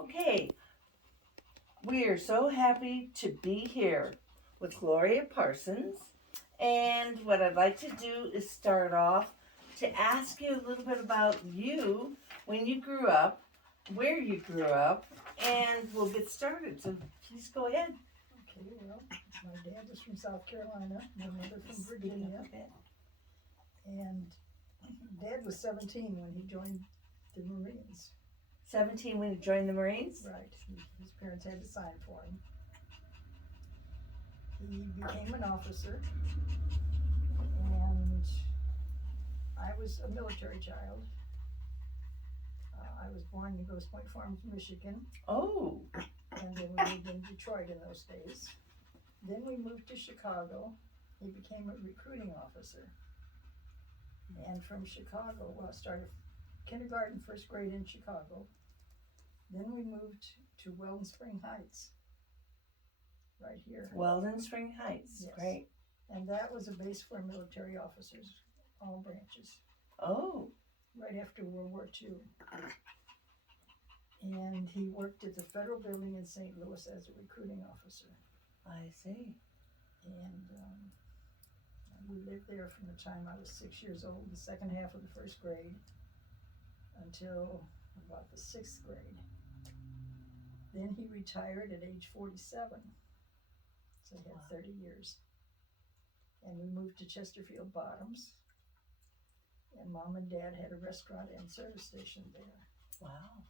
Okay, we are so happy to be here with Gloria Parsons. And what I'd like to do is start off to ask you a little bit about you when you grew up, where you grew up, and we'll get started. So please go ahead. Okay, well, my dad was from South Carolina, my mother from Virginia, and Dad was 17 when he joined the Marines. 17 when you joined the Marines? Right, his parents had to sign for him. He became an officer, and I was a military child. I was born in Grosse Pointe Farms, Michigan. Oh. And then we lived in Detroit in those days. Then we moved to Chicago. He became a recruiting officer. And from Chicago, well, I started kindergarten, first grade in Chicago. Then we moved to Weldon Spring Heights, right here. Weldon Spring Heights, yes. Great. And that was a base for military officers, all branches. Oh. Right after World War II. And he worked at the federal building in St. Louis as a recruiting officer. I see. And we lived there from the time I was 6 years old, the second half of the first grade, until about the sixth grade. Then he retired at age 47, so he had 30 years. And we moved to Chesterfield Bottoms, and Mom and Dad had a restaurant and service station there. Wow.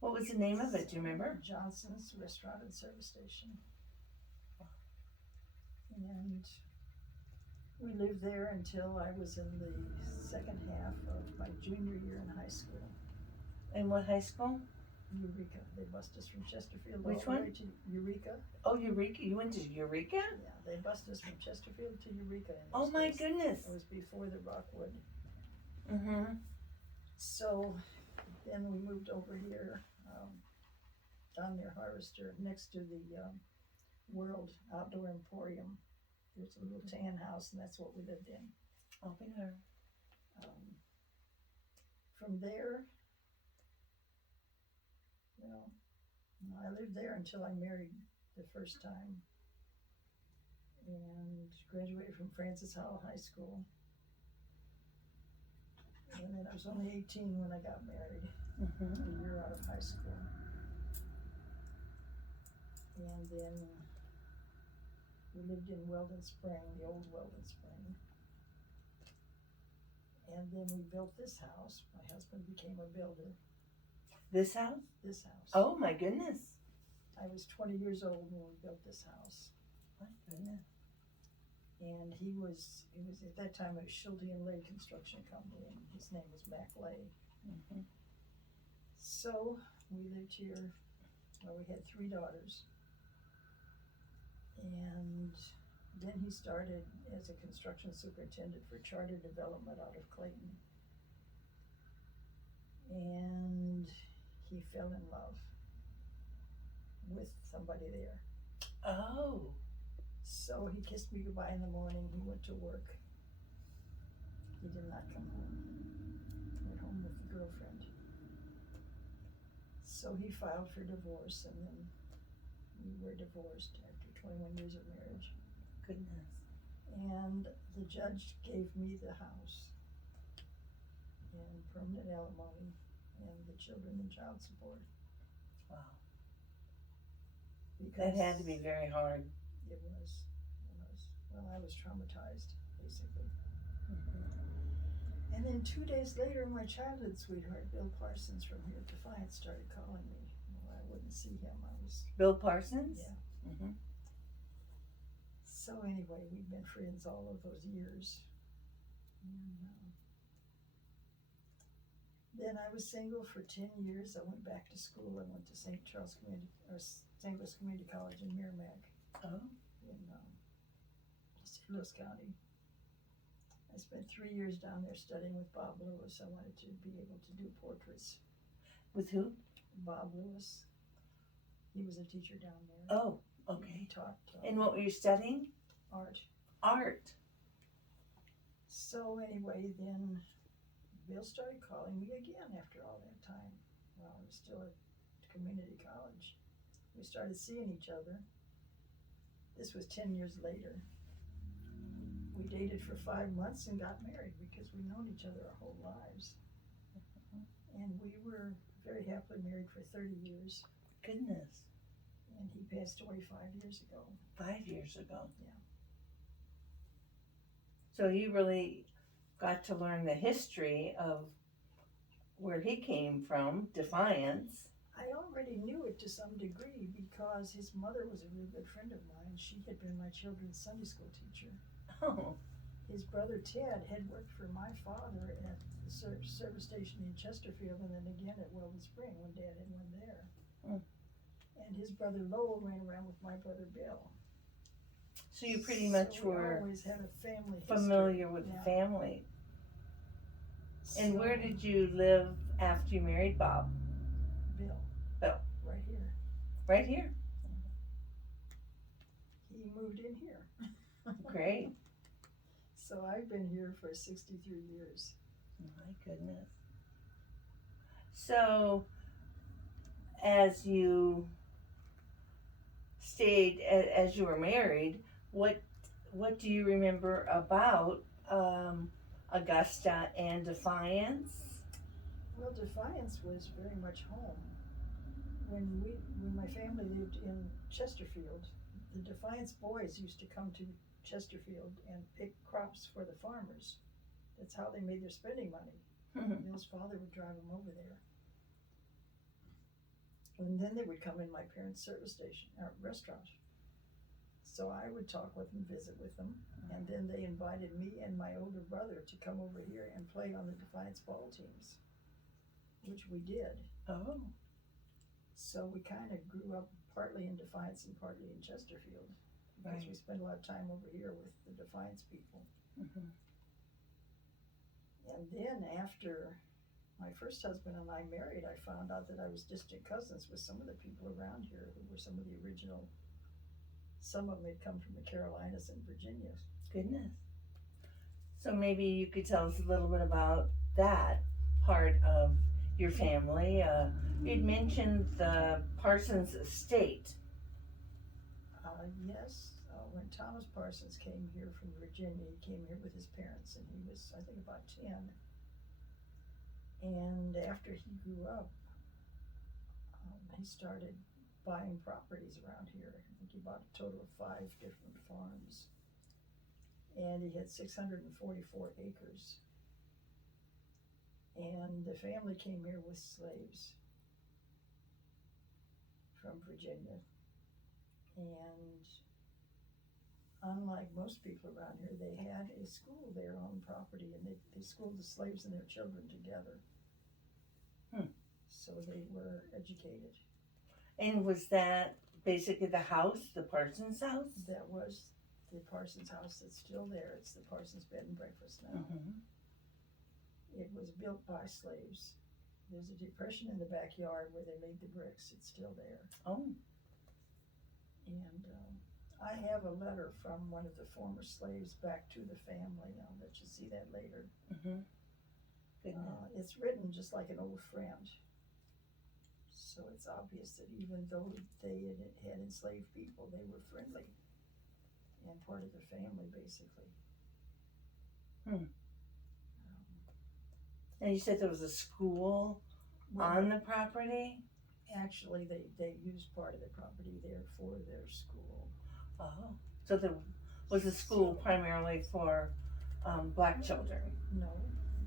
What was the name of it? Do you remember? Johnson's Restaurant and Service Station. And we lived there until I was in the second half of my junior year in high school. In what high school? Eureka. They bused us from Chesterfield Which all the one? way to Eureka. Oh, Eureka. You went to Eureka? Yeah, they bused us from Chesterfield to Eureka. Oh my goodness. It was before the Rockwood. Mm-hmm. So then we moved over here, down near Harvester, next to the World Outdoor Emporium. There's a little tan house, and that's what we lived in. Open her. From there, I lived there until I married the first time and graduated from Francis Howell High School. And then I was only 18 when I got married, a year out of high school. And then we lived in Weldon Spring, the old Weldon Spring. And then we built this house. My husband became a builder. This house? This house. Oh my goodness. I was 20 years old when we built this house. My goodness. And it was at that time, it was Schulte and Lay Construction Company, and his name was Mac Lay. So we lived here, we had 3 daughters. And then he started as a construction superintendent for charter development out of Clayton. And he fell in love with somebody there. Oh. So he kissed me goodbye in the morning. He went to work. He did not come home. He went home with the girlfriend. So he filed for divorce, and then we were divorced after 21 years of marriage. Goodness. And the judge gave me the house and permanent alimony and the children in child support. Wow. Because That had to be very hard. It was. Well, I was traumatized, basically. And then 2 days later, my childhood sweetheart, Bill Parsons from here at Defiance, started calling me. Well, I wouldn't see him. Bill Parsons? Yeah. So anyway, we've been friends all of those years. And, then I was single for 10 years. I went back to school. I went to St. Louis Community College in Merrimack. Oh. In St. Louis County. I spent 3 years down there studying with Bob Lewis. I wanted to be able to do portraits. With who? Bob Lewis. He was a teacher down there. Oh, okay. He taught. And what were you studying? Art. Art. So anyway, then Bill started calling me again after all that time. Well, I was still a community college. We started seeing each other. This was 10 years later. We dated for 5 months and got married because we'd known each other our whole lives. And we were very happily married for 30 years. Goodness. And he passed away 5 years ago. 5 years ago. Yeah. So you really got to learn the history of where he came from, Defiance. I already knew it to some degree because his mother was a real good friend of mine. She had been my children's Sunday school teacher. Oh. His brother Ted had worked for my father at the service station in Chesterfield and then again at Weldon Spring when Dad had one there. Mm. And his brother Lowell ran around with my brother Bill. So you pretty much we were always had a family familiar with the family. And where did you live after you married Bob? Bill. Bill. Right here. Right here? He moved in here. Great. So I've been here for 63 years. My goodness. So, as you stayed, as you were married, what do you remember about Augusta and Defiance? Well, Defiance was very much home. When my family lived in Chesterfield, the Defiance boys used to come to Chesterfield and pick crops for the farmers. That's how they made their spending money. Bill's father would drive them over there. And then they would come in my parents' service station, or restaurant. So I would talk with them, visit with them, and then they invited me and my older brother to come over here and play on the Defiance ball teams, which we did. Oh. So we kind of grew up partly in Defiance and partly in Chesterfield. Because Right. we spent a lot of time over here with the Defiance people. Mm-hmm. And then after my first husband and I married, I found out that I was distant cousins with some of the people around here who were some of the original. Some of them had come from the Carolinas and Virginia. Goodness. So maybe you could tell us a little bit about that part of your family. You'd mentioned the Parsons estate. Yes, when Thomas Parsons came here from Virginia, he came here with his parents, and he was, I think, about 10. And after he grew up, he started buying properties around here. I think he bought a total of 5 different farms. And he had 644 acres. And the family came here with slaves from Virginia. And unlike most people around here, they had a school there on property, and they schooled the slaves and their children together. So they were educated. And was that basically the house, the Parsons house? That was the Parsons house that's still there. It's the Parsons bed and breakfast now. Mm-hmm. It was built by slaves. There's a depression in the backyard where they made the bricks. It's still there. Oh. And I have a letter from one of the former slaves back to the family. I'll let you see that later. Mm-hmm. It's written just like an old friend. So it's obvious that even though they had enslaved people, they were friendly and part of the family, basically. And you said there was a school on the property? Actually, they used part of the property there for their school. Oh. So there was a school primarily for black children? No,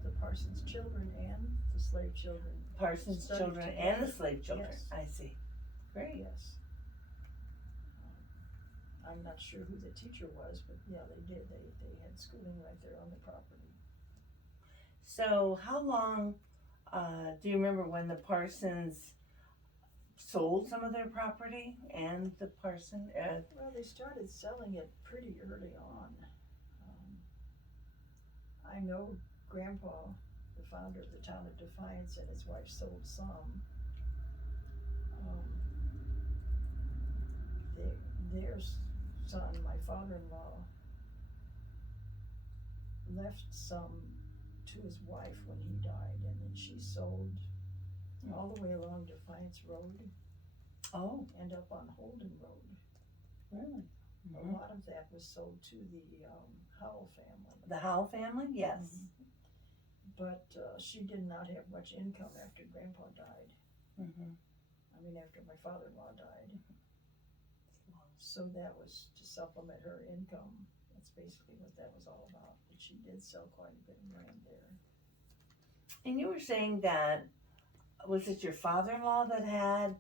the Parsons children and the slave children. Parsons children and the slave children. Yes. I see. Great. Yes. I'm not sure who the teacher was, but yeah, they did. They had schooling right there on the property. So how long, do you remember when the Parsons sold some of their property and the Parsons? Well, they started selling it pretty early on. I know Grandpa, the founder of the town of Defiance, and his wife sold some. Their son, my father-in-law, left some to his wife when he died, and then she sold all the way along Defiance Road Oh, and up on Holden Road. really? A lot of that was sold to the Howell family. The Howell family? Yes. But she did not have much income after Grandpa died. Mm-hmm. I mean, after my father-in-law died. So that was to supplement her income. That's basically what that was all about. But she did sell quite a bit of land there. And you were saying that, was it your father-in-law that had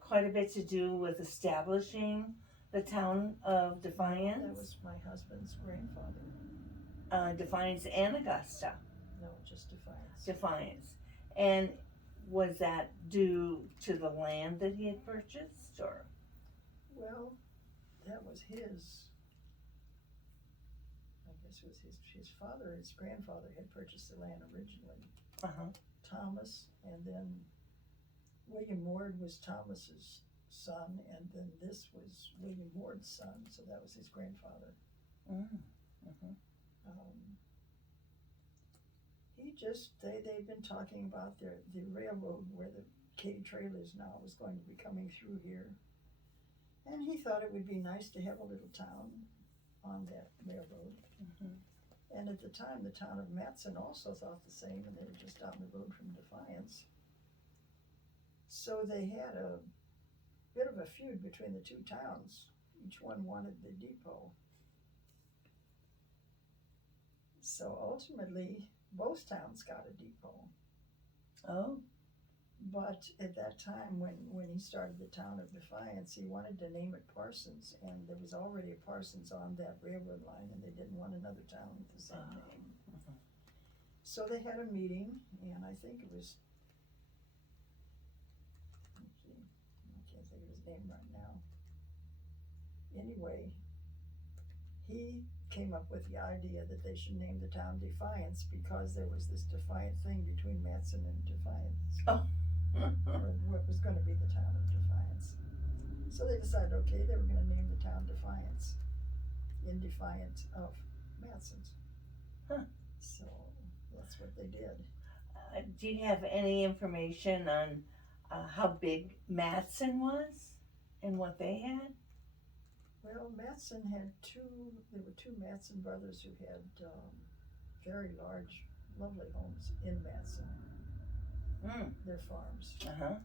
quite a bit to do with establishing the town of Defiance? That was my husband's grandfather. Defiance and Augusta. No, just Defiance. Defiance. And was that due to the land that he had purchased, or? Well, that was his. I guess it was his father, his grandfather had purchased the land originally. Uh-huh. Thomas, and then William Ward was Thomas's son, and then this was William Ward's son, so that was his grandfather. Mm-hmm. They've been talking about the railroad where the K Trail is now was going to be coming through here. And he thought it would be nice to have a little town on that railroad. Mm-hmm. And at the time, the town of Matson also thought the same, and they were just down the road from Defiance. So they had a bit of a feud between the two towns. Each one wanted the depot. So ultimately, both towns got a depot. Oh. But at that time, when he started the town of Defiance, he wanted to name it Parsons, and there was already a Parsons on that railroad line, and they didn't want another town with the same name. Mm-hmm. So they had a meeting, and I think it was, let's see, I can't think of his name right now. Anyway, he came up with the idea that they should name the town Defiance because there was this defiant thing between Matson and Defiance. Oh. Or what was going to be the town of Defiance. So they decided, okay, they were going to name the town Defiance, in defiance of Matson's. Huh. So that's what they did. Do you have any information on how big Matson was and what they had? Well, Matson had there were two Matson brothers who had very large, lovely homes in Matson. Their farms. Uh-huh.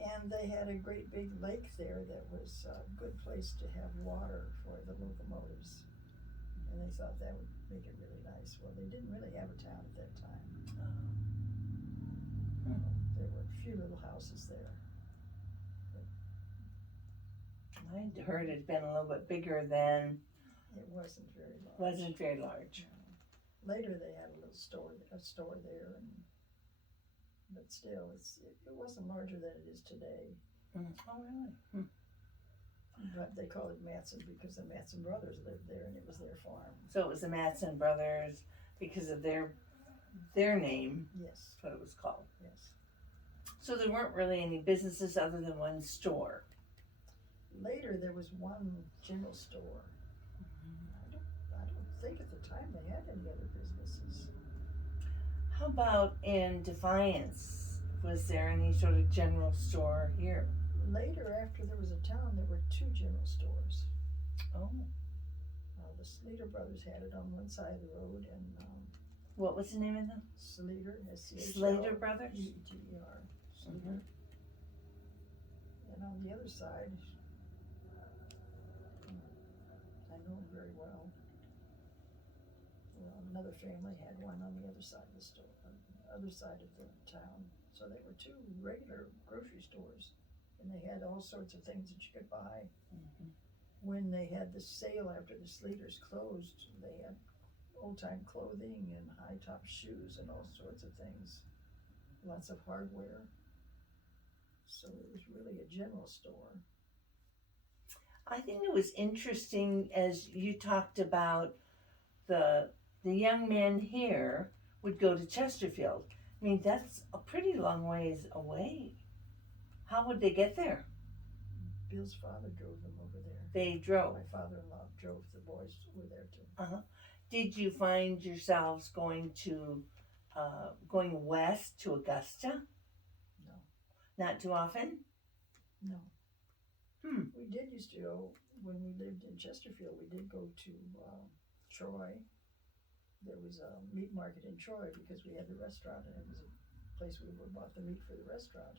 And they had a great big lake there that was a good place to have water for the locomotives. And they thought that would make it really nice. Well, they didn't really have a town at that time. There were a few little houses there. I'd heard it'd been a little bit bigger than. It wasn't very large. Wasn't very large. Later they had a little store there, but still, it wasn't larger than it is today. Oh, really? But they called it Matson because the Matson brothers lived there, and it was their farm. So it was the Matson brothers because of their name. Yes. That's what it was called. Yes. So there weren't really any businesses other than one store. Later, there was one general store. I don't think at the time they had any other businesses. How about in Defiance? Was there any sort of general store here? Later, after there was a town, there were two general stores. Oh. The Sleater brothers had it on one side of the road, and what was the name of them? Sleater, Slater Brothers? Sleater. Mm-hmm. And on the other side, I know them very well. Another family had one on the other side of the store, other side of the town. So they were two regular grocery stores, and they had all sorts of things that you could buy. Mm-hmm. When they had the sale after the Sleaters closed, they had old-time clothing and high-top shoes and all sorts of things. Lots of hardware. So it was really a general store. I think it was interesting as you talked about the young men here would go to Chesterfield. I mean, that's a pretty long ways away. How would they get there? Bill's father drove them over there. They drove. My father-in-law drove. The boys were there too. Uh-huh. Did you find yourselves going west to Augusta? No. Not too often? No. Hmm. We did used to go, when we lived in Chesterfield, we did go to Troy. There was a meat market in Troy because we had the restaurant, and it was a place we would bought the meat for the restaurant.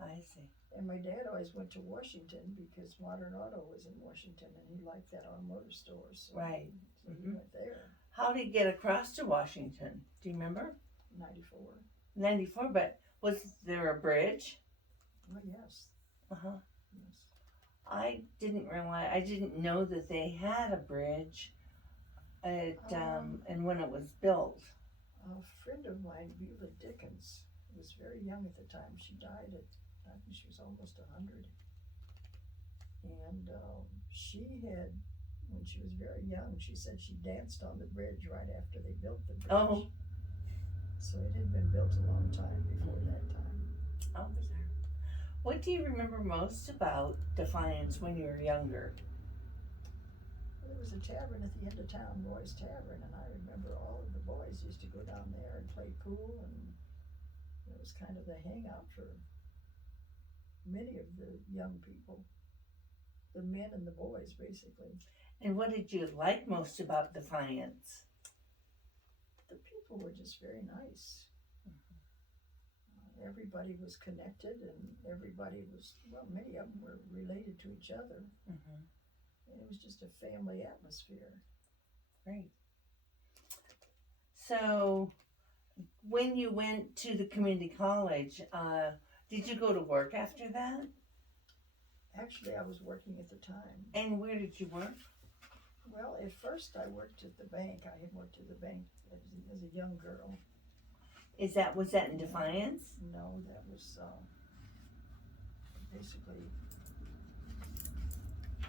I see. And my dad always went to Washington because Modern Auto was in Washington, and he liked that automotive store. So Right. So he went there. How did he get across to Washington? Do you remember? 94. 94, but was there a bridge? Oh, yes. Uh-huh. Yes. I didn't know that they had a bridge and when it was built. A friend of mine, Beulah Dickens, was very young at the time. She died at, I think she was almost 100. And she had, when she was very young, she said she danced on the bridge right after they built the bridge. Oh. So it had been built a long time before that time. Oh, bizarre. What do you remember most about Defiance when you were younger? There was a tavern at the end of town, Roy's Tavern, and I remember all of the boys used to go down there and play pool, and it was kind of the hangout for many of the young people. The men and the boys, basically. And what did you like most about Defiance? The people were just very nice. Everybody was connected, and everybody was, well, many of them were related to each other. Mm-hmm. And it was just a family atmosphere. Great. So, when you went to the community college, did you go to work after that? Actually, I was working at the time. And where did you work? Well, at first I worked at the bank. I had worked at the bank as a young girl. Was that in Defiance? No, that was basically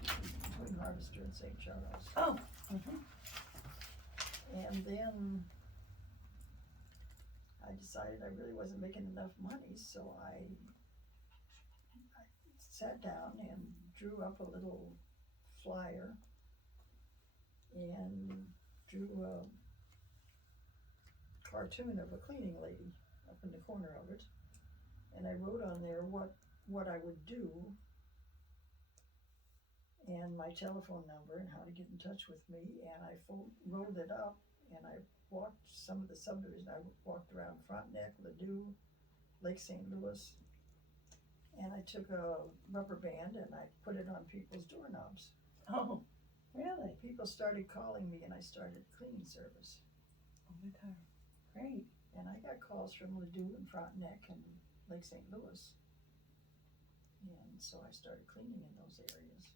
between Harvester and St. Charles. Oh. Mm-hmm. And then I decided I really wasn't making enough money, so I sat down and drew up a little flyer and drew a cartoon of a cleaning lady up in the corner of it, and I wrote on there what I would do and my telephone number and how to get in touch with me, and I rolled it up, and I walked some of the subdivisions. I walked around Frontenac, Ladue, Lake St. Louis, and I took a rubber band and I put it on people's doorknobs. Oh, really? People started calling me, and I started cleaning service. Oh, okay. Great. And I got calls from Ladue and Frontenac and Lake St. Louis. And so I started cleaning in those areas.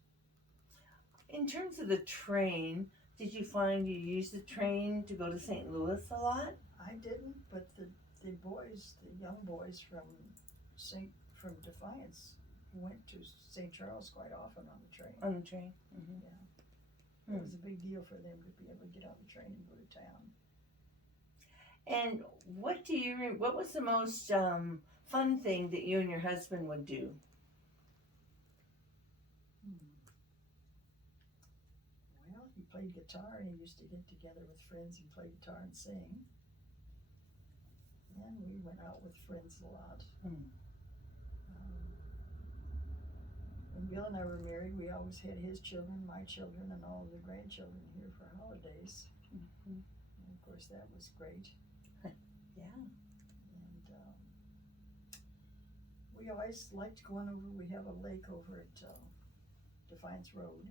In terms of the train, did you find you used the train to go to St. Louis a lot? I didn't, but the boys, the young boys from Defiance went to St. Charles quite often on the train. On the train? Mm-hmm. Yeah. It was a big deal for them to be able to get on the train and go to town. And what was the most fun thing that you and your husband would do? Well, he played guitar, and he used to get together with friends and play guitar and sing. And we went out with friends a lot. When Bill and I were married, we always had his children, my children, and all of the grandchildren here for holidays. Mm-hmm. And of course, that was great. Yeah. And we always liked going over. We have a lake over at Defiance Road.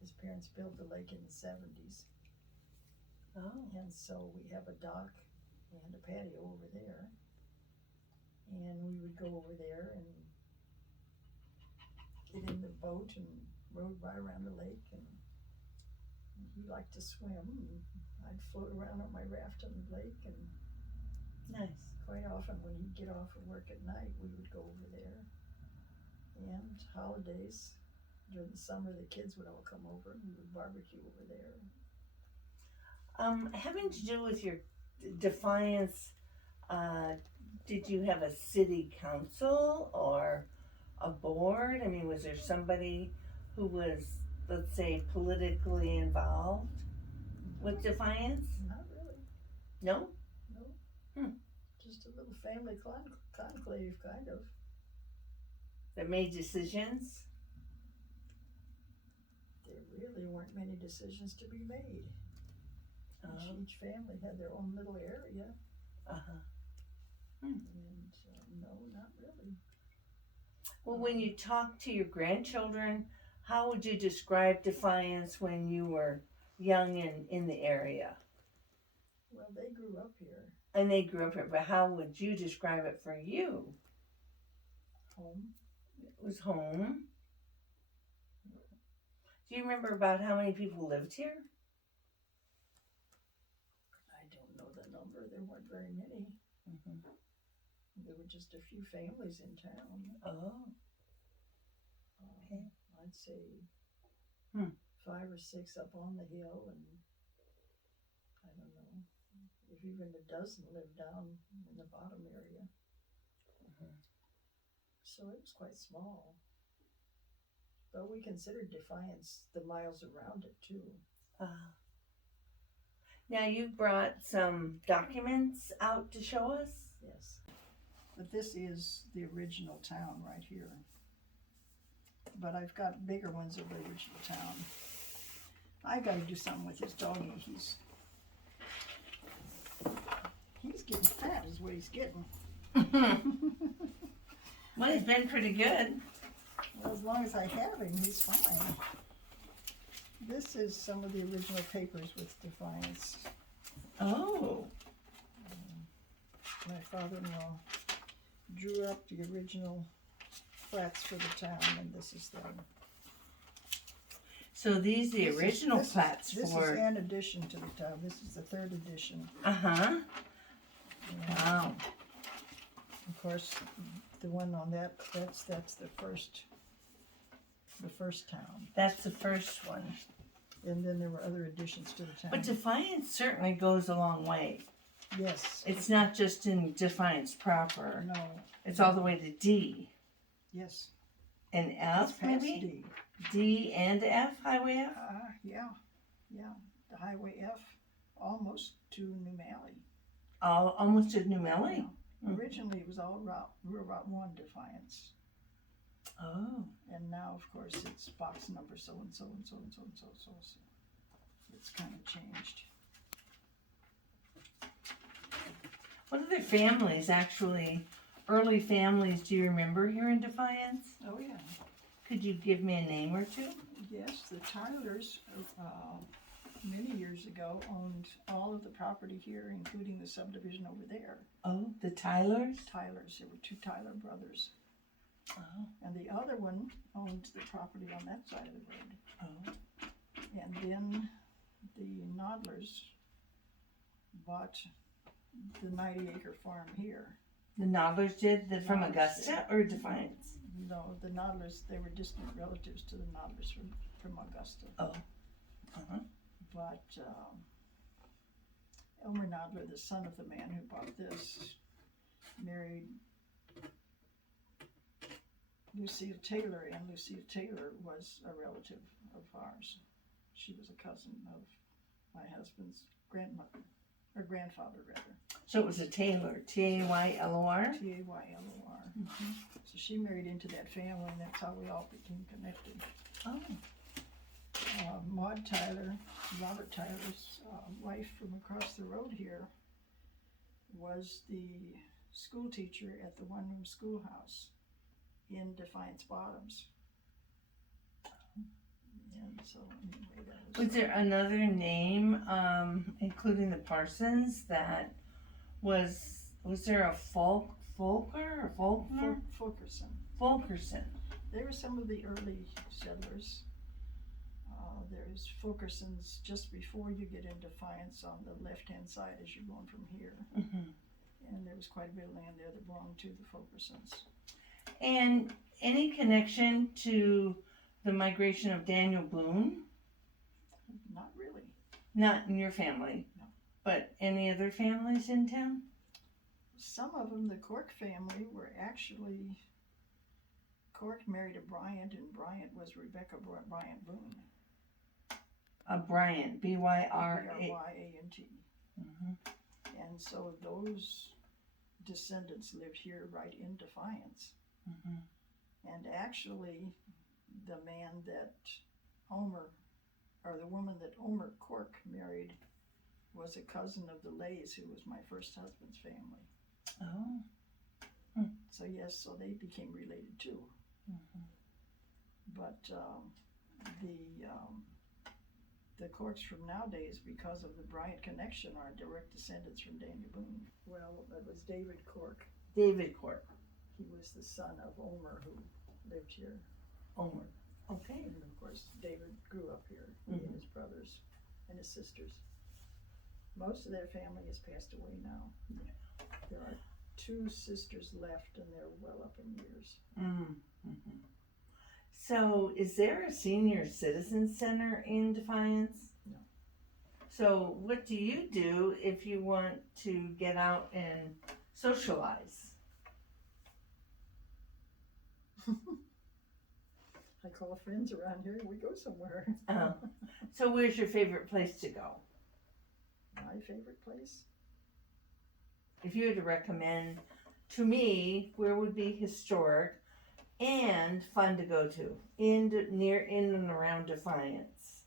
His parents built the lake in the 70s. Oh. And so we have a dock and a patio over there. And we would go over there and get in the boat and rode right around the lake. And he liked to swim. And I'd float around on my raft on the lake. And Nice. quite often when he'd get off of work at night, we would go over there. And holidays, during the summer, the kids would all come over and we would barbecue over there. Having to do with your Defiance, did you have a city council or a board? I mean, was there somebody who was, let's say, politically involved with Defiance? Not really. No? No. Just a little family conclave, kind of. that made decisions? There really weren't many decisions to be made. Each family had their own little area, Uh-huh. and no, not really. Well, when you talk to your grandchildren, how would you describe Defiance when you were young and in the area? Well, they grew up here. And they grew up here, but how would you describe it for you? Home. It was home. Do you remember about how many people lived here? I don't know the number. There weren't very many. Mm-hmm. There were just a few families in town. Oh. Okay. I'd say 5 or 6 up on the hill, and I don't know if even a dozen lived down in the bottom area. Mm-hmm. So it was quite small. But we considered Defiance the miles around it too. Now you brought some documents out to show us? Yes. But this is the original town right here. But I've got bigger ones of the original town. I got to do something with his doggy. He's getting fat is what he's getting. Well, he's been pretty good. Well, as long as I have him, he's fine. This is some of the original papers with Defiance. Oh. My father-in-law drew up the original plats for the town, and this is them. So these are the original plats This for... is an addition to the town. This is the 3rd edition. Uh-huh. And Wow. of course, the one on that's the first town. That's the first one. And then there were other additions to the town. But Defiance certainly goes a long way. Yes. It's not just in Defiance proper. No. It's all the way to D. Yes. And It's F, past maybe? D. D and F, Highway F? Yeah. The Highway F, almost to New Malley. Almost to New Malley? Yeah. Originally, it was all Route 1 Defiance. Oh. And now, of course, it's box number so and so and so and so and so. So it's kind of changed. What other families, actually, early families, do you remember here in Defiance? Oh, yeah. Could you give me a name or two? Yes, the Tylers, many years ago, owned all of the property here, including the subdivision over there. Oh, the Tylers? Tylers. There were 2 Tyler brothers. Oh. And the other one owned the property on that side of the road. Oh. And then the Nodlers bought the 90-acre farm here. The Nodlers did? From Nodlers Augusta or Defiance? No, the Nodlers, they were distant relatives to the Nodlers from Augusta. Oh. Uh-huh. But Elmer Nodler, the son of the man who bought this, married Lucille Taylor, and Lucille Taylor was a relative of ours. She was a cousin of my husband's grandmother, or grandfather rather. So it was a Taylor, Taylor? Taylor. Mm-hmm. So she married into that family, and that's how we all became connected. Oh. Maud Tyler, Robert Tyler's wife from across the road here, was the school teacher at the one-room schoolhouse in Defiance Bottoms. And so anyway, that Was there another name, including the Parsons, that was there a Fulker or Faulkner? Fulkerson. Fulkerson. They were some of the early settlers. There's Fulkerson's just before you get in Defiance on the left-hand side as you're going from here. Mm-hmm. And there was quite a bit of land there that belonged to the Fulkersons. And any connection to the migration of Daniel Boone? Not really. Not in your family? No. But any other families in town? Some of them, the Cork family, were actually, Cork married a Bryant, and Bryant was Rebecca Bryant Boone. Bryant, B-Y-R-A. B-R-Y-A-N-T. Mm-hmm. And so those descendants lived here right in Defiance. Mm-hmm. And actually, the man that Omer, or the woman that Omer Cork married, was a cousin of the Lays, who was my first husband's family. Oh. So yes, so they became related too. Mm-hmm. But the Corks from nowadays, because of the Bryant connection, are direct descendants from Daniel Boone. Well, it was David Cork. David Cork. He was the son of Omer, who lived here. Omer. Okay. And of course, David grew up here. He and his brothers and his sisters. Most of their family has passed away now. Yeah. There are 2 sisters left, and they're well up in years. Mm-hmm. So, is there a senior citizen center in Defiance? No. So, what do you do if you want to get out and socialize? I call friends around here and we go somewhere. So, where's your favorite place to go? My favorite place? If you had to recommend to me, where would be historic and fun to go to in and around Defiance?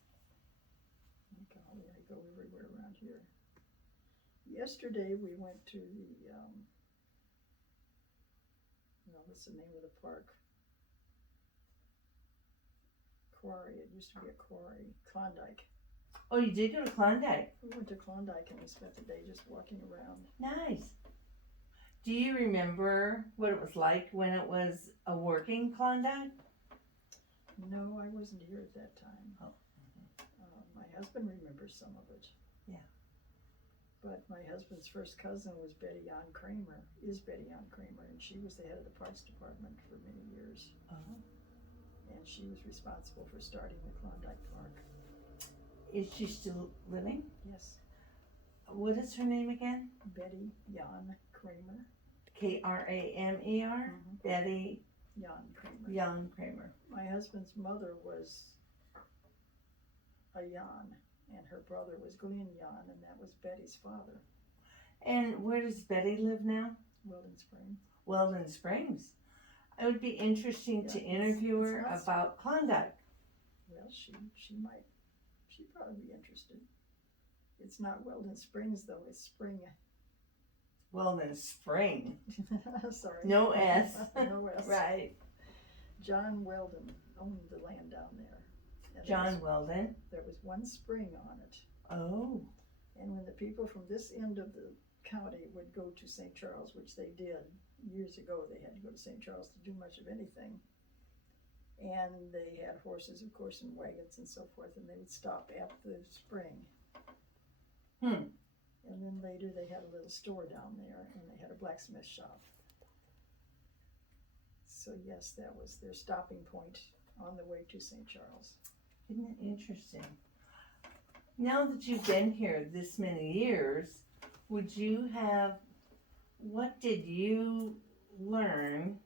Golly, I go everywhere around here. Yesterday we went to the, what's the name of the park? Quarry. It used to be a quarry. Klondike. Oh, you did go to Klondike? We went to Klondike and we spent the day just walking around. Nice. Do you remember what it was like when it was a working Klondike? No, I wasn't here at that time. Oh. My husband remembers some of it. Yeah. But my husband's first cousin was Betty Ann Kramer, and she was the head of the parts department for many years. Uh-huh. And she was responsible for starting the Klondike Park. Is she still living? Yes. What is her name again? Betty Ann Kramer. Kramer? Betty Ann Kramer. Young Kramer. My husband's mother was a Jan, and her brother was Glenn Jan, and that was Betty's father. And where does Betty live now? Weldon Springs. Weldon Springs. It would be interesting to interview her about Klondike. Well, she'd probably be interested. It's not Weldon Springs though, it's Spring. Weldon Spring. Sorry. No S. No S. Right. John Weldon owned the land down there. And John Weldon. There was one spring on it. Oh. And when the people from this end of the county would go to St. Charles, which they did years ago, they had to go to St. Charles to do much of anything. And they had horses, of course, and wagons and so forth, and they would stop at the spring. And then later they had a little store down there, and they had a blacksmith shop. So yes, that was their stopping point on the way to St. Charles. Isn't it interesting? Now that you've been here this many years, what did you learn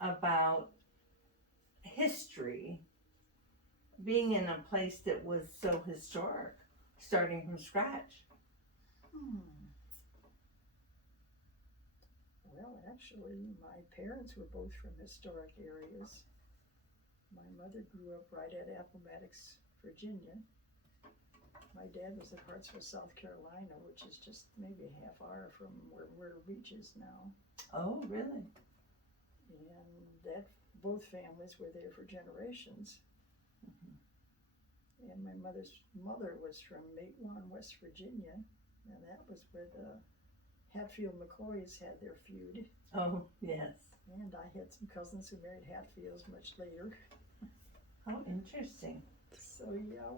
about history being in a place that was so historic, starting from scratch? Well, actually, my parents were both from historic areas. My mother grew up right at Appomattox, Virginia. My dad was at Hartsville, South Carolina, which is just maybe a half hour from where Myrtle Beach is now. Oh, really? And both families were there for generations. And my mother's mother was from Matewan, West Virginia, and that was where the Hatfield McCoys had their feud. Oh, yes. And I had some cousins who married Hatfields much later. How interesting. So yeah,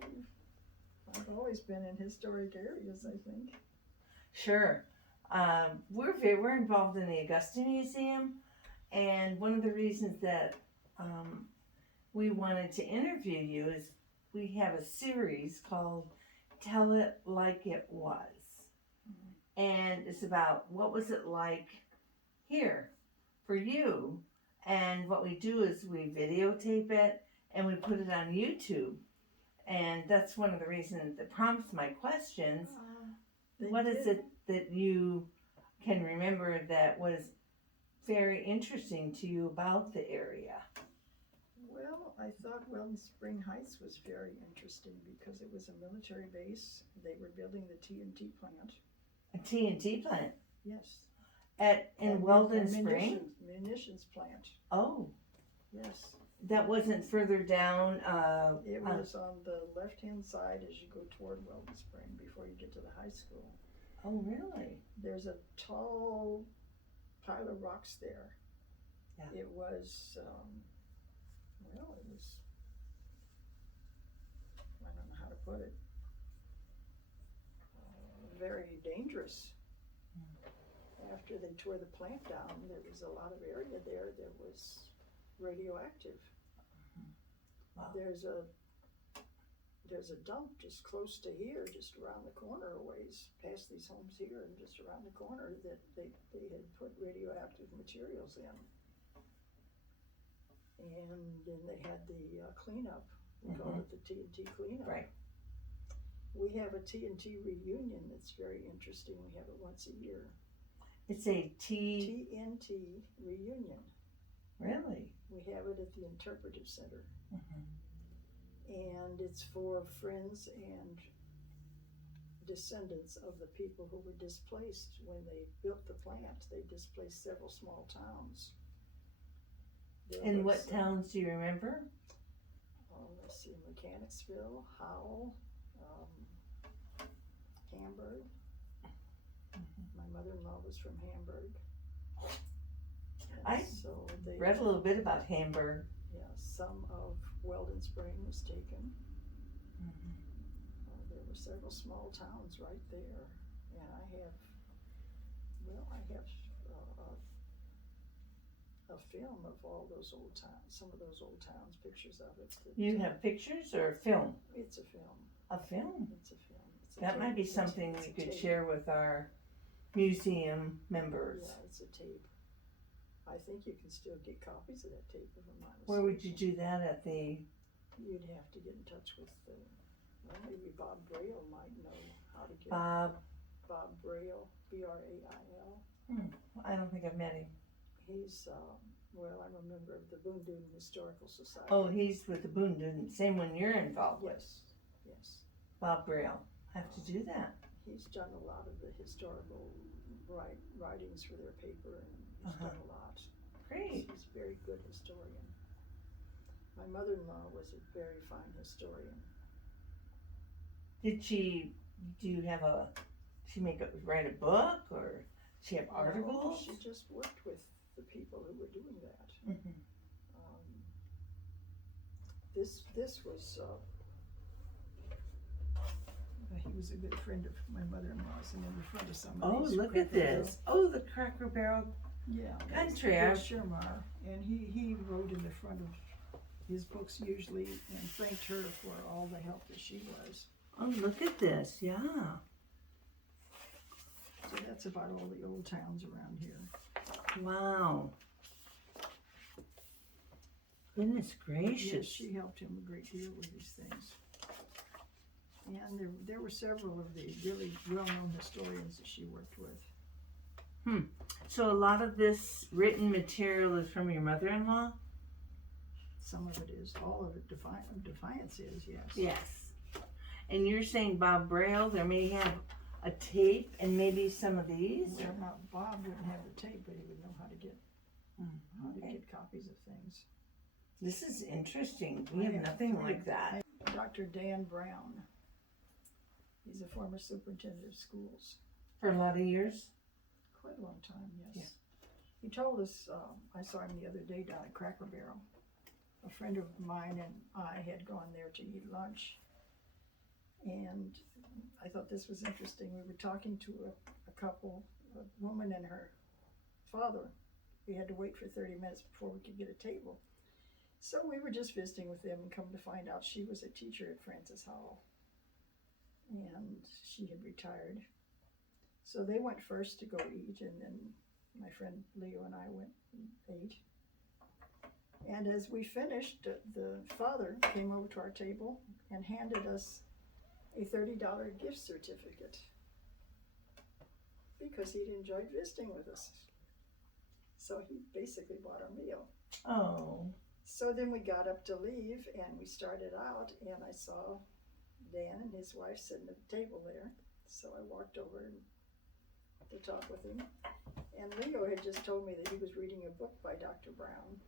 I've always been in historic areas, I think. Sure. We're involved in the Augusta Museum, and one of the reasons that we wanted to interview you is we have a series called Tell It Like It Was. And it's about what was it like here for you. And what we do is we videotape it and we put it on YouTube. And that's one of the reasons that prompts my questions. What is it that you can remember that was very interesting to you about the area? Well, I thought Weldon Spring Heights was very interesting because it was a military base. They were building the TNT plant. A TNT plant Yes. in And Weldon a Spring? munitions plant. Oh, Yes. that wasn't further down. It was on the left-hand side as you go toward Weldon Spring before you get to the high school. Oh, really? There's a tall pile of rocks there. Yeah. It was, well, it was, I don't know how to put it, very dangerous. After they tore the plant down, there was a lot of area there that was radioactive. Wow. There's a dump just close to here, just around the corner a ways, past these homes here and just around the corner that they had put radioactive materials in. And then they had the cleanup. We called it the TNT cleanup. Right. We have a TNT reunion that's very interesting. We have it once a year. It's a TNT reunion. Really? We have it at the Interpretive Center. Mm-hmm. And it's for friends and descendants of the people who were displaced when they built the plant. They displaced several small towns. And what towns do you remember? Let's see, Mechanicsville, Howell, Hamburg. My mother-in-law was from Hamburg. I so they read a little bit about Hamburg. Yeah, some of Weldon Spring was taken. There were several small towns right there, and I have a film of all those old towns, some of those old towns, pictures of it. You have pictures or film? It's a film. A film? It's a film. It's a That tape. might be something It's we a could tape. share with our museum members. Yeah, it's a tape. I think you can still get copies of that tape if I'm not mistaken. Where would you do that at the? You'd have to get in touch with well, maybe Bob Braille might know how to get Bob Braille, B-R-A-I-L. I don't think I've met him. He's, well, I'm a member of the Boondoon Historical Society. Oh, he's with the Boondoon, same one you're involved with. Yes. Bob Braille. I have to do that. He's done a lot of the historical writings for their paper, and he's done a lot. Great. He's a very good historian. My mother-in-law was a very fine historian. Did she? Do you have a? Write a book, or she have articles? No, she just worked with the people who were doing that. Mm-hmm. This was. He was a good friend of my mother-in-law's, and in front of some of Oh, these look at Cracker Barrel. this! Oh, the Cracker Barrel Yeah, country. Bill Schermar, and he wrote in the front of his books usually and thanked her for all the help that she was. Oh, look at this! Yeah. So that's about all the old towns around here. Wow. Goodness gracious! Yes, she helped him a great deal with these things. And there were several of the really well-known historians that she worked with. So a lot of this written material is from your mother-in-law? Some of it is. All of it Defiance is, yes. Yes. And you're saying Bob Braille, there may have a tape and maybe some of these? Well, not Bob wouldn't have the tape, but he would know how to get copies of things. This is interesting. We have nothing like that. Dr. Dan Brown. He's a former superintendent of schools. For a lot of years? Quite a long time, yes. Yeah. He told us, I saw him the other day down at Cracker Barrel. A friend of mine and I had gone there to eat lunch. And I thought this was interesting. We were talking to a couple, a woman and her father. We had to wait for 30 minutes before we could get a table. So we were just visiting with them, and come to find out she was a teacher at Francis Howell. And she had retired. So they went first to go eat, and then my friend Leo and I went and ate. And as we finished, the father came over to our table and handed us a $30 gift certificate because he'd enjoyed visiting with us. So he basically bought our meal. Oh. So then we got up to leave and we started out and I saw Dan and his wife sitting at the table there. So I walked over to talk with him. And Leo had just told me that he was reading a book by Dr. Brown.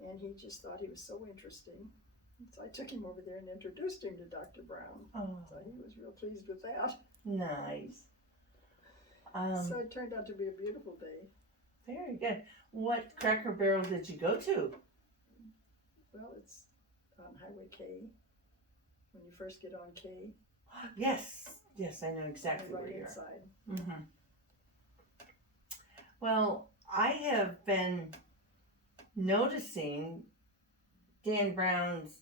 And he just thought he was so interesting. So I took him over there and introduced him to Dr. Brown. Oh. So he was real pleased with that. Nice. So it turned out to be a beautiful day. Very good. What Cracker Barrel did you go to? Well, it's on Highway K. When you first get on K. Yes. Yes, I know exactly on the where you right-hand are. side. Mm-hmm. Well, I have been noticing Dan Brown's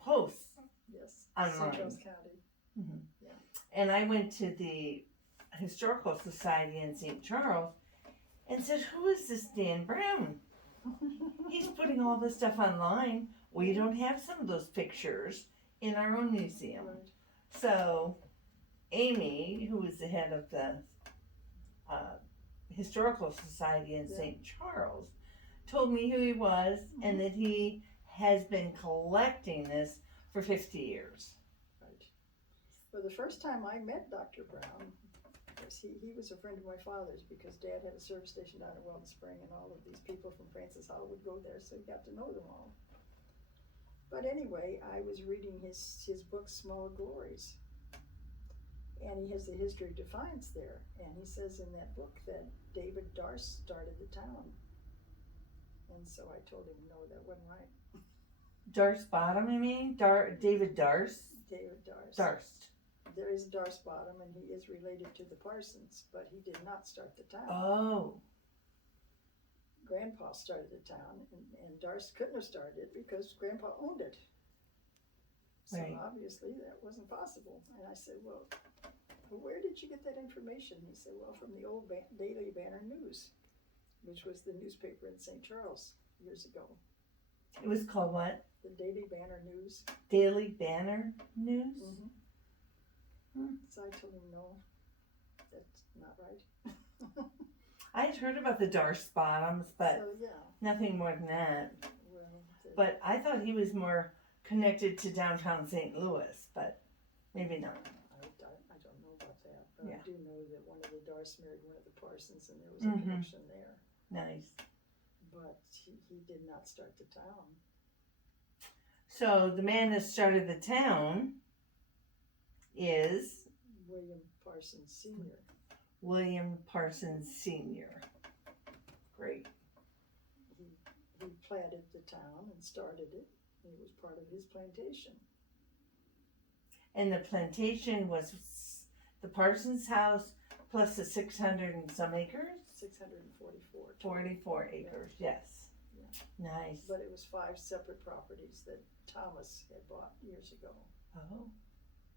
posts Yes. online. St. Charles County. Mm-hmm. Yeah. And I went to the Historical Society in St. Charles and said, "Who is this Dan Brown? He's putting all this stuff online. We don't have some of those pictures in our own museum." Right. So Amy, who is the head of the Historical Society in Yeah. St. Charles, told me who he was and that he has been collecting this for 50 years. Right. Well, the first time I met Dr. Brown, he was a friend of my father's because Dad had a service station down at Weldon Spring and all of these people from Francis Hall would go there, so he got to know them all. But anyway, I was reading his book, Small Glories. And he has the history of Defiance there. And he says in that book that David Darst started the town. And so I told him, no, that wasn't right. Darst Bottom, you mean? David Darst? David Darst. Darst. There is Darst Bottom, and he is related to the Parsons, but he did not start the town. Oh. Grandpa started the town, and Darst couldn't have started it because Grandpa owned it. So Right. obviously that wasn't possible. And I said, well, where did you get that information? He said, well, from the old Daily Banner News, which was the newspaper in St. Charles years ago. It was called what? The Daily Banner News. Daily Banner News? Mm-hmm. Hmm. So I told him, no, that's not right. I had heard about the Darst Bottoms, but So, yeah. nothing more than that. Well, But I thought he was more connected to downtown St. Louis, but maybe not. I don't know about that, but Yeah. I do know that one of the Darst married one of the Parsons, and there was a connection there. Nice. But he did not start the town. So the man that started the town is William Parsons Sr. William Parsons Sr. Great. He planted the town and started it. It was part of his plantation. And the plantation was the Parsons house plus the 600 and some acres? 644. 44 acres, yes. Yeah. Nice. But it was 5 separate properties that Thomas had bought years ago. Oh,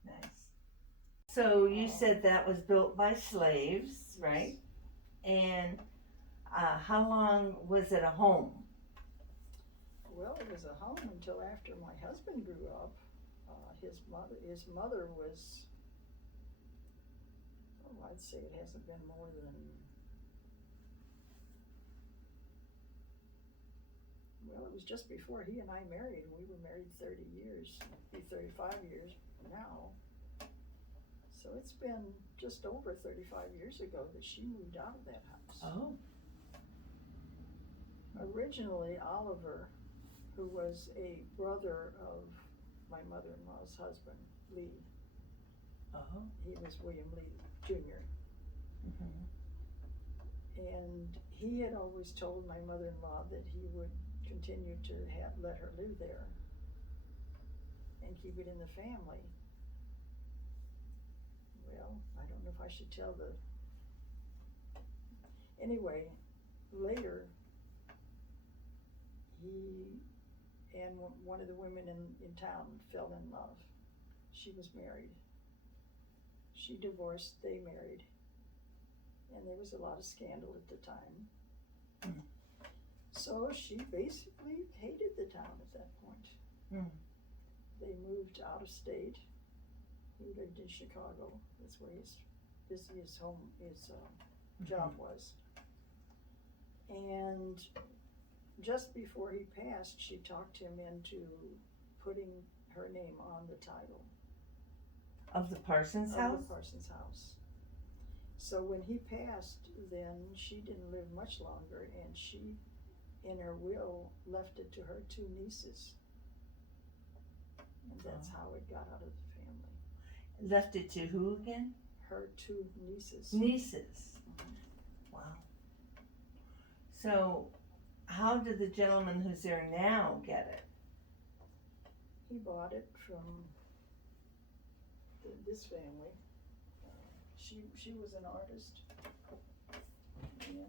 nice. So you said that was built by slaves, right? And how long was it a home? Well, it was a home until after my husband grew up. His mother was, I'd say it hasn't been more than, well, it was just before he and I married, and we were married 30 years, be 35 years now. So it's been just over 35 years ago that she moved out of that house. Oh. Originally, Oliver, who was a brother of my mother-in-law's husband, Lee. Oh. He was William Lee Jr. Mm-hmm. And he had always told my mother-in-law that he would continue to let her live there and keep it in the family. Well, I don't know if I should tell the... Anyway, later, he and one of the women in town fell in love. She was married. She divorced, they married. And there was a lot of scandal at the time. Mm. So she basically hated the town at that point. Mm. They moved out of state. He lived in Chicago. That's where his job was. And just before he passed, she talked him into putting her name on the title Of the Parsons of house? the Parsons house. So when he passed, then she didn't live much longer, and she, in her will, left it to her two nieces. And that's how it got out of the family. Left it to who again? Her two nieces. Nieces. Wow. So, how did the gentleman who's there now get it? He bought it from this family. She was an artist, and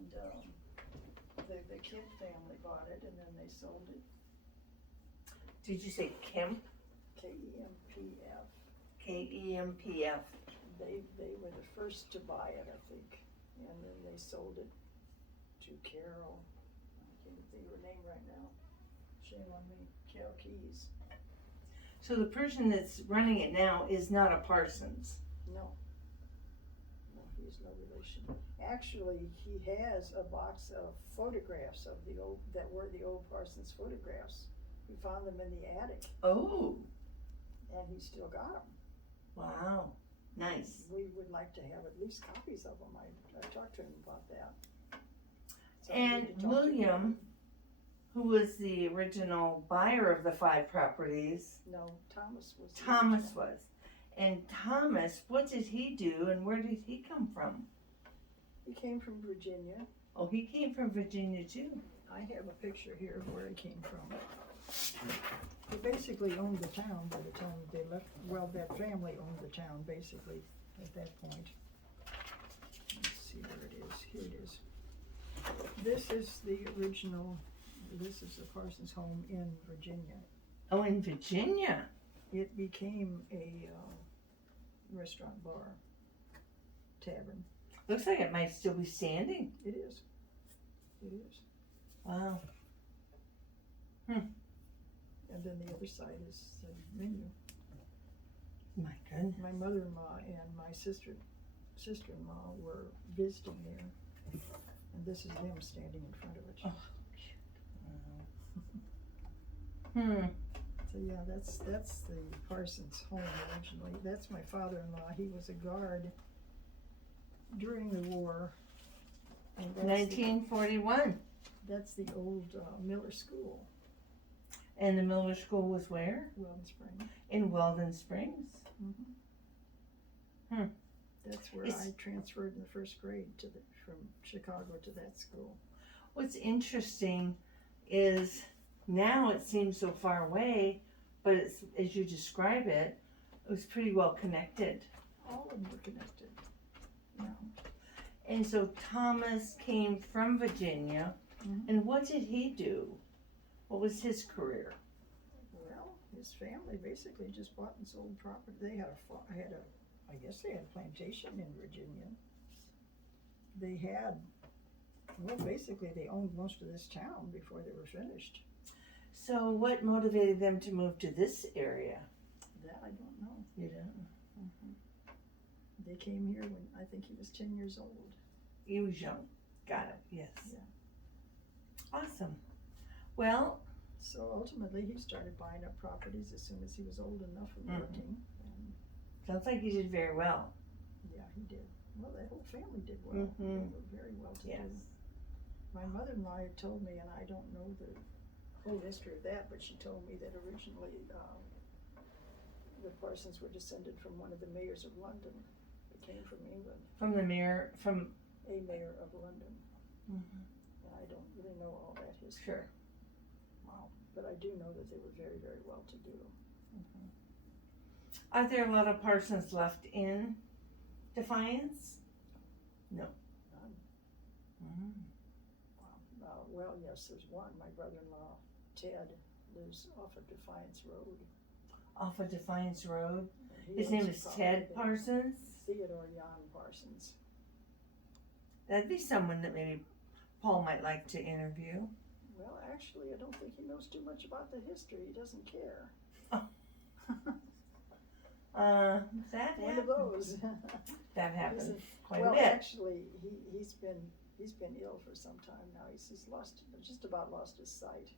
the Kemp family bought it, and then they sold it. Did you say Kemp? Kempf. Kempf. They were the first to buy it, I think, and then they sold it to Carol. I can't think of her name right now. Shame on me. Carol Keys. So the person that's running it now is not a Parsons. No, he's no relation. Actually, he has a box of photographs of the old, that were the old Parsons photographs. He found them in the attic, Oh, and he still got them. wow. Nice. We would like to have at least copies of them. I talked to him about that. So I And need to talk to him. William, who was the original buyer of the 5 properties, No, Thomas was. the Thomas original. was. And Thomas, what did he do and where did he come from? He came from Virginia. Oh, he came from Virginia too. I have a picture here of where he came from. He basically owned the town by the time they left. Well, that family owned the town basically at that point. Let's see where it is. Here it is. This is the original. This is the Parsons home in Virginia. Oh, in Virginia. It became a restaurant, bar, tavern. Looks like it might still be standing. It is. It is. Wow. And then the other side is the menu. My goodness. My mother-in-law and my sister-in-law were visiting there, and this is them standing in front of it. Oh, cute. So yeah, that's the Parsons home originally. That's my father-in-law. He was a guard during the war. And that's 1941. that's the old Miller School, And the Miller School was where? Weldon Springs. In Weldon Springs. That's where I transferred in the first grade from Chicago to that school. What's interesting is now it seems so far away, but it's, as you describe it, it was pretty well connected. All of them were connected. Yeah. And so Thomas came from Virginia, and what did he do? What was his career? Well, his family basically just bought and sold property. They had I guess they had a plantation in Virginia. They had, well, basically they owned most of this town before they were finished. So what motivated them to move to this area? That I don't know. You don't? They came here when I think he was 10 years old. He was young. Got it, yes. Yeah. Awesome. Well, So ultimately he started buying up properties as soon as he was old enough and working. And sounds like you did very well. yeah, he did. Well, that whole family did well. They were very well to Yes. do. My mother-in-law had told me, and I don't know the whole history of that, but she told me that originally the Parsons were descended from one of the mayors of London. They came from England, From the mayor, from... a mayor of London. And I don't really know all that history. Sure. Wow. But I do know that they were very, very well to do. Are there a lot of Parsons left in Defiance? No. None. Wow. Well, yes, there's one. My brother-in-law, Ted, lives off of Defiance Road. Off of Defiance Road? He His name owns is a Ted property there. Parsons? Theodore Jan Parsons. That'd be someone that maybe Paul might like to interview. Well, actually, I don't think he knows too much about the history. He doesn't care. That One happens. of those. That happens quite Well, a bit. actually, he's been he's been ill for some time now. He's just about lost his sight.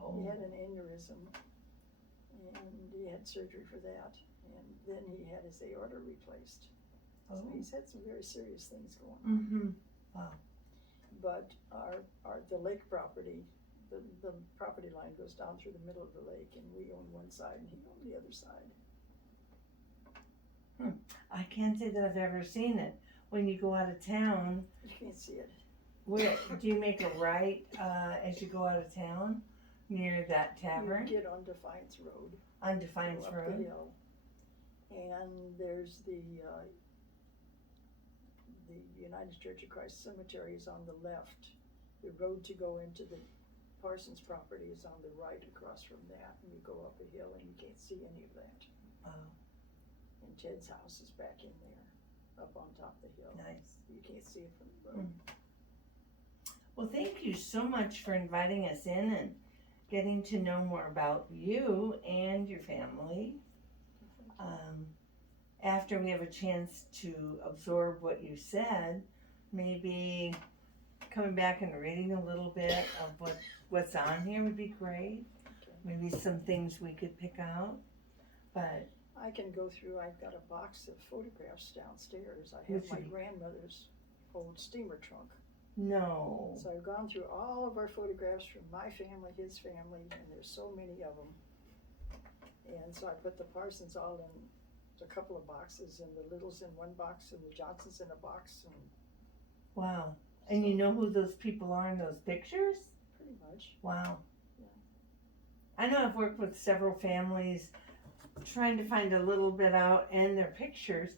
Oh. He had an aneurysm, and he had surgery for that. And then he had his aorta replaced. Oh. So he's had some very serious things going on. Mm-hmm. Wow. But the lake property, the property line goes down through the middle of the lake, and we own one side and he owned the other side. I can't say that I've ever seen it. When you go out of town, You can't see it. where do you make a right as you go out of town near that tavern You get on Defiance Road. on Defiance Go up Road? the hill, and there's the United Church of Christ Cemetery is on the left. The road to go into the Parsons property is on the right across from that, and you go up a hill and you can't see any of that. Oh, And Ted's house is back in there, up on top of the hill. nice. You can't see it from the road. Well, thank you so much for inviting us in and getting to know more about you and your family. After we have a chance to absorb what you said, maybe coming back and reading a little bit of what's on here would be great. Okay. Maybe some things we could pick out. But I can go through, I've got a box of photographs downstairs. I have Which my one? grandmother's old steamer trunk. no. So I've gone through all of our photographs from my family, his family, and there's so many of them. And so I put the Parsons all in a couple of boxes, and the Littles in one box, and the Johnsons in a box, and Wow. And you know who those people are in those pictures? pretty much. Wow. Yeah. I know I've worked with several families trying to find a little bit out in their pictures,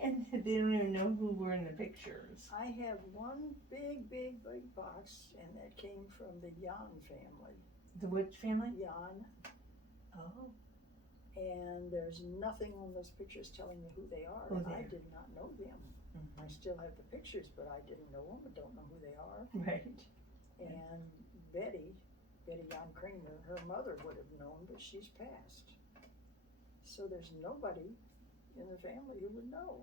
and they don't even know who were in the pictures. I have one big box, and that came from the Jan family. The which family? Jan, Oh. and there's nothing on those pictures telling me who they are, Who and they I are. did not know them. I still have the pictures, but I didn't know them, I don't know who they are. Right. And Betty Jan Kramer, her mother would have known, but she's passed. So there's nobody in the family who would know.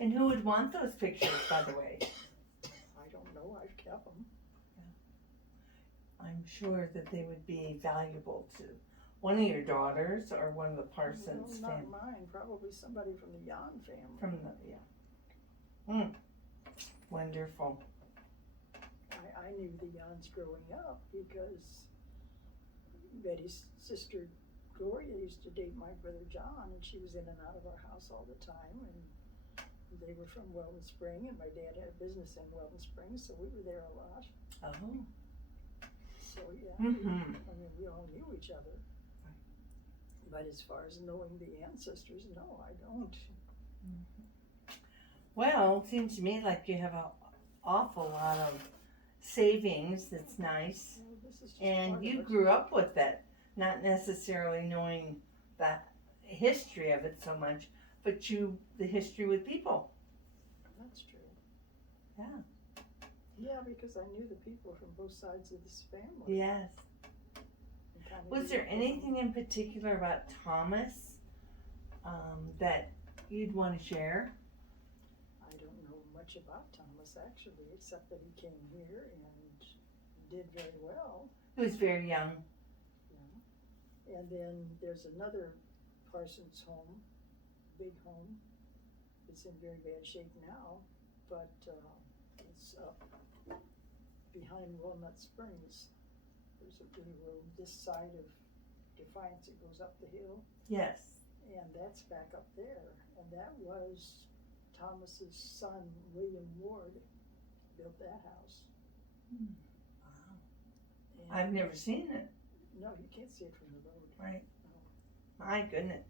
And who would want those pictures, by the way? I don't know, I've kept them. I'm sure that they would be valuable to one of your daughters or one of the Parsons No, not family. mine, probably somebody from the Jan family. From the, yeah. Wonderful. I knew the Jans growing up because Betty's sister Gloria used to date my brother John, and she was in and out of our house all the time, and they were from Weldon Spring, and my dad had a business in Weldon Spring, so we were there a lot. Oh. So yeah, Mm-hmm. I mean, we all knew each other. But as far as knowing the ancestors, no, I don't. Well, it seems to me like you have an awful lot of savings. That's nice. Well, this is just And part you of it. grew up with it, not necessarily knowing the history of it so much, but the history with people. That's true. Yeah. Yeah, because I knew the people from both sides of this family. Yes. And kinda Was knew there them. anything in particular about Thomas that you'd want to share? I don't know much about Thomas actually, except that he came here and did very well. He was very young. Yeah. And then there's another Parsons home, big home. It's in very bad shape now, but it's up behind Walnut Springs. There's a little road this side of Defiance. It goes up the hill, Yes. and that's back up there. And that was Thomas's son, William Ward, built that house. Wow. And I've never seen it. No, you can't see it from the road. Right. My goodness.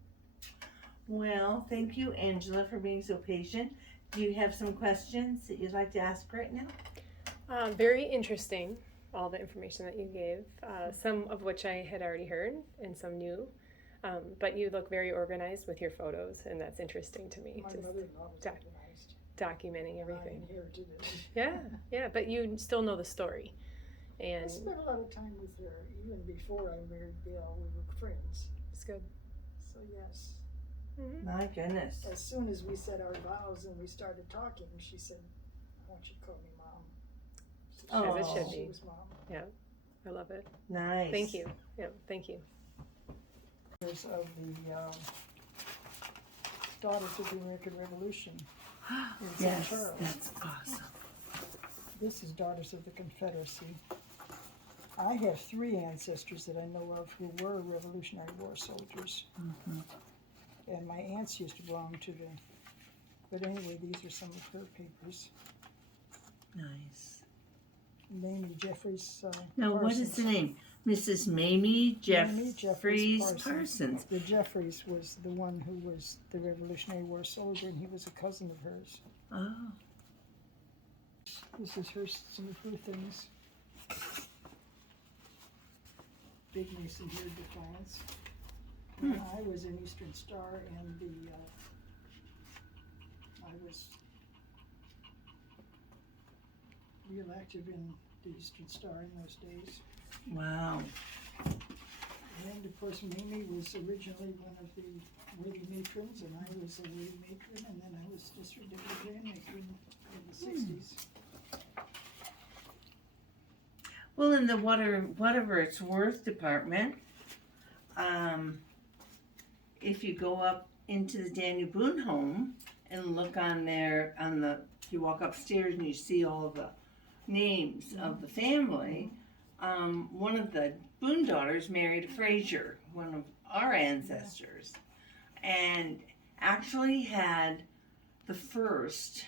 Well, thank you, Angela, for being so patient. Do you have some questions that you'd like to ask right now? Very interesting, all the information that you gave, some of which I had already heard and some new. But you look very organized with your photos, and that's interesting to me, My just mother-in-law was doc- organized. documenting I everything. inherited it. Yeah, but you still know the story. I And spent a lot of time with her. Even before I married Bill, we were friends. it's good. So yes, My goodness. as soon as we said our vows and we started talking, she said, want you to call me Mom. Oh. As it should She be. was Mom. I love it. Nice. Thank you. Yeah, thank you. There's of the Daughters of the American Revolution in St. Yes, Charles. that's awesome. This is Daughters of the Confederacy. I have 3 ancestors that I know of who were Revolutionary War soldiers. Mhm. And my aunts used to belong to the, but anyway, these are some of her papers. Nice. Mamie Jeffries Now, what is Parsons. the name? Mrs. Mamie Mamie Jeffries Parsons. The Jeffries was the one who was the Revolutionary War soldier, and he was a cousin of hers. Oh. This is her, some of her things. Big Mason here, Defiance. When I was in Eastern Star, and I was real active in the Eastern Star in those days. Wow. And of course, Mamie was originally one of the lady matrons, and I was a lady matron, and then I was district deputy grand matron in the 60s. Well, in the whatever it's worth department, if you go up into the Daniel Boone home and look on there, you walk upstairs and you see all the names of the family. One of the Boone daughters married a Fraser, one of our ancestors, and actually had the first,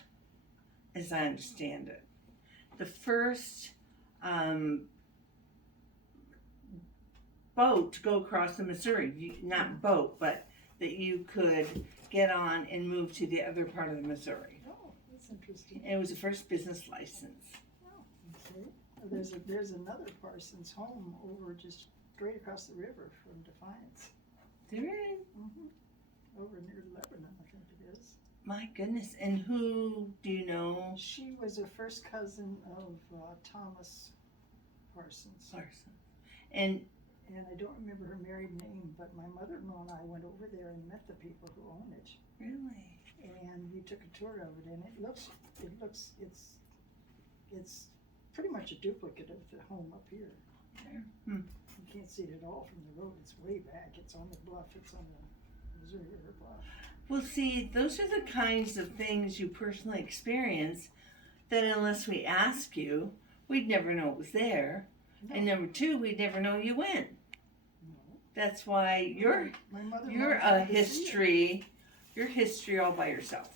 as I understand it, the first boat to go across the Missouri. Not boat, but that you could get on and move to the other part of the Missouri. Oh, that's interesting. And it was the first business license. Okay. There's another Parsons home over just straight across the river from Defiance. There is. Over near Lebanon, I think it is. My goodness. And who do you know? She was a first cousin of Thomas Parsons. And And I don't remember her married name, but my mother-in-law and I went over there and met the people who own it. really? And we took a tour of it, and it's pretty much a duplicate of the home up here. Hmm. You can't see it at all from the road. It's way back. It's on the bluff. It's on the Missouri River bluff. Well, see, those are the kinds of things you personally experience that unless we ask you, we'd never know it was there. No. And number 2, we'd never know you went. No. That's why My mother you're a history all by yourself.